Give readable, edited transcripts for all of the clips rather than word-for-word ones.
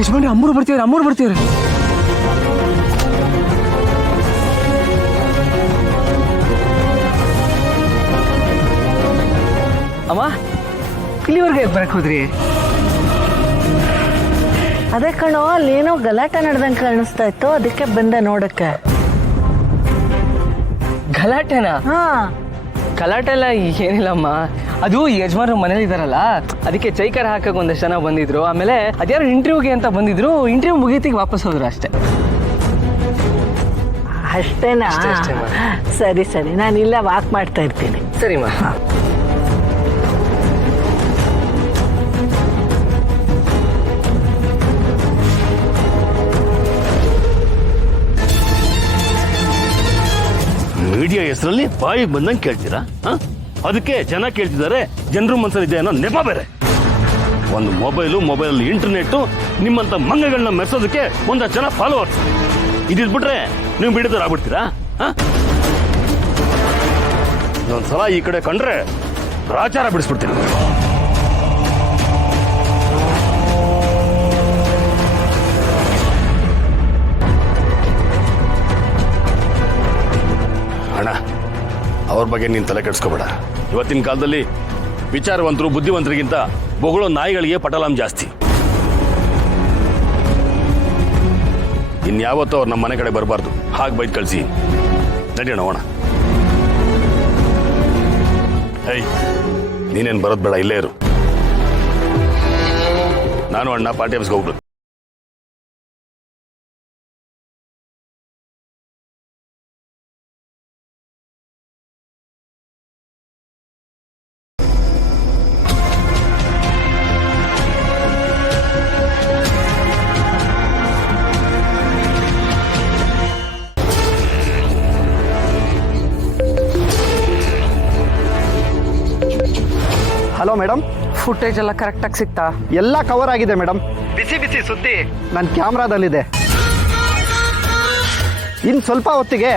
ಯಜಮಾನ್ರಿ ಅಮ್ಮರು ಬರ್ತೀವ್ರಿ ಅಮ್ಮ ಇಲ್ಲಿವರೆಗೆ ಬರಕ್ ಹೋದ್ರಿ? ಅದೇ ಕಣೋ, ಅಲ್ಲೇನೋ ಗಲಾಟೆ ನಡೆದಂಗೆ ಕಾಣಿಸ್ತಾ ಇತ್ತು, ಅದಕ್ಕೆ ಬಂದೆ ನೋಡಕ್ಕೆ. ಗಲಾಟೆನಾ? ಹಾ, ಗಲಾಟೆ ಎಲ್ಲ ಏನಿಲ್ಲಮ್ಮ. ಅದು ಯಜಮಾನ್ರು ಮನೇಲಿ ಇದಾರಲ್ಲ, ಅದಕ್ಕೆ ಚೈಕರ್ ಹಾಕಕ್ಕೆ ಒಂದಷ್ಟು ಜನ ಬಂದಿದ್ರು. ಆಮೇಲೆ ಅದ್ಯಾರು ಇಂಟರ್ವ್ಯೂಗೆ ಅಂತ ಬಂದಿದ್ರು. ಇಂಟರ್ವ್ಯೂ ಮುಗೀತಿಗೆ ವಾಪಸ್ ಹೋದ್ರು ಅಷ್ಟೇ. ಅಷ್ಟೇನಾ? ಸರಿ ಸರಿ, ನಾನು ಇಲ್ಲ ವಾಕ್ ಮಾಡ್ತಾ ಇರ್ತೀನಿ. ಸರಿಮ್ಮ. ಮೀಡಿಯಾ ಹೆಸರಲ್ಲಿ ಬಾಯಿಗೆ ಬಂದಂಗೆ ಕೇಳ್ತೀರಾ? ಅದಕ್ಕೆ ಜನ ಕೇಳ್ತಿದ್ದಾರೆ, ಜನರು ಮನಸ್ಸಲ್ಲಿದೆ ಅನ್ನೋ ನೆಪ ಬೇರೆ. ಒಂದು ಮೊಬೈಲ್ ಇಂಟರ್ನೆಟ್ ನಿಮ್ಮಂತ ಮಂಗಗಳನ್ನ ಮೆರೆಸೋದಕ್ಕೆ ಒಂದಷ್ಟು ಜನ ಫಾಲೋವರ್ಸ್. ಇದಿದ್ಬಿಟ್ರೆ ನೀವು ಬಿಡೋದವ್ರು ಆಗ್ಬಿಡ್ತೀರಾ? ಇನ್ನೊಂದ್ಸಲ ಈ ಕಡೆ ಕಂಡ್ರೆ ಪ್ರಾಚಾರ ಬಿಡಿಸ್ಬಿಡ್ತೀನಿ. ಅಣ್ಣ, ಅವ್ರ ಬಗ್ಗೆ ನೀನು ತಲೆ ಕೆಡಿಸ್ಕೋಬೇಡ. ಇವತ್ತಿನ ಕಾಲದಲ್ಲಿ ವಿಚಾರವಂತರು ಬುದ್ಧಿವಂತರಿಗಿಂತ ಬೊಗಳೋ ನಾಯಿಗಳಿಗೆ ಪಟಲಾಮ್ ಜಾಸ್ತಿ. ಇನ್ಯಾವತ್ತೂ ಅವ್ರು ನಮ್ಮ ಮನೆ ಕಡೆ ಬರಬಾರ್ದು. ಹಾಗೆ ಬೈದ್ ಕಳಿಸಿ ನಡಿಯೋಣ ಹೋಣ. ಹೇಯ್, ನೀನೇನು ಬರೋದು ಬೇಡ, ಇಲ್ಲೇ ಇರು. ನಾನು ಅಣ್ಣ ಪಾರ್ಟಿ ಆಫೀಸ್ಗೆ ಹೋಗ್ಬಿಡು. ಹಲೋ ಮೇಡಮ್, ಫುಟೇಜ್ ಎಲ್ಲ ಕರೆಕ್ಟಾಗಿ ಸಿಗ್ತಾ? ಎಲ್ಲ ಕವರ್ ಆಗಿದೆ ಮೇಡಮ್. ಬಿಸಿ ಬಿಸಿ ಸುದ್ದಿ ನನ್ನ ಕ್ಯಾಮ್ರಾದಲ್ಲಿದೆ. ಇನ್ನು ಸ್ವಲ್ಪ ಹೊತ್ತಿಗೆ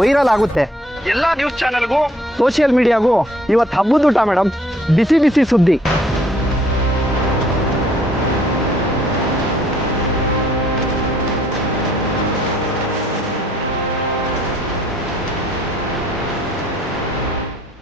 ವೈರಲ್ ಆಗುತ್ತೆ. ಎಲ್ಲ ನ್ಯೂಸ್ ಚಾನೆಲ್ಗೂ ಸೋಷಿಯಲ್ ಮೀಡಿಯಾಗೂ ಇವತ್ತು ಹಬ್ಬದ ಊಟ ಮೇಡಮ್. ಬಿಸಿ ಬಿಸಿ ಸುದ್ದಿ.